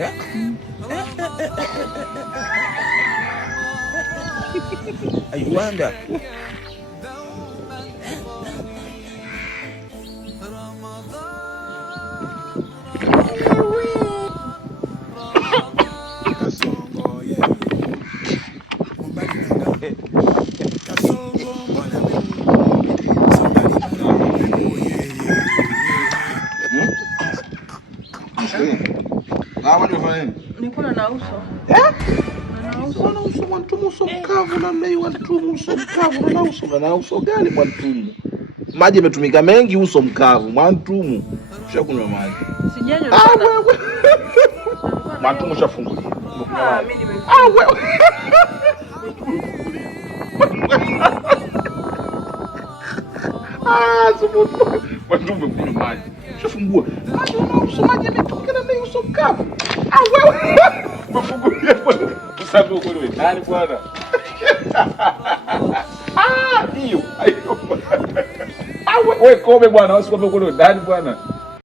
I wonder. Nilikuwa na uso. Na uso mwantumu uso mkavu na mlei mwantumu uso mkavu na uso gani mwantumu? Maji yametumika mengi uso mkavu mwantumu. Ushakunywa maji. Sijanywa sana. Wewe. Mwantumu ushafungulia. Mimi nimefungua. Wewe. Subutu. Mwantumu umekunywa maji. Ushafungua. Maji uso maji yametumika na mlei uso mkavu. Wewe. Umefungulia bwana. Usafi uko wewe ndani bwana. Hiyo. Wewe kome bwana, usikombe uko ndani bwana.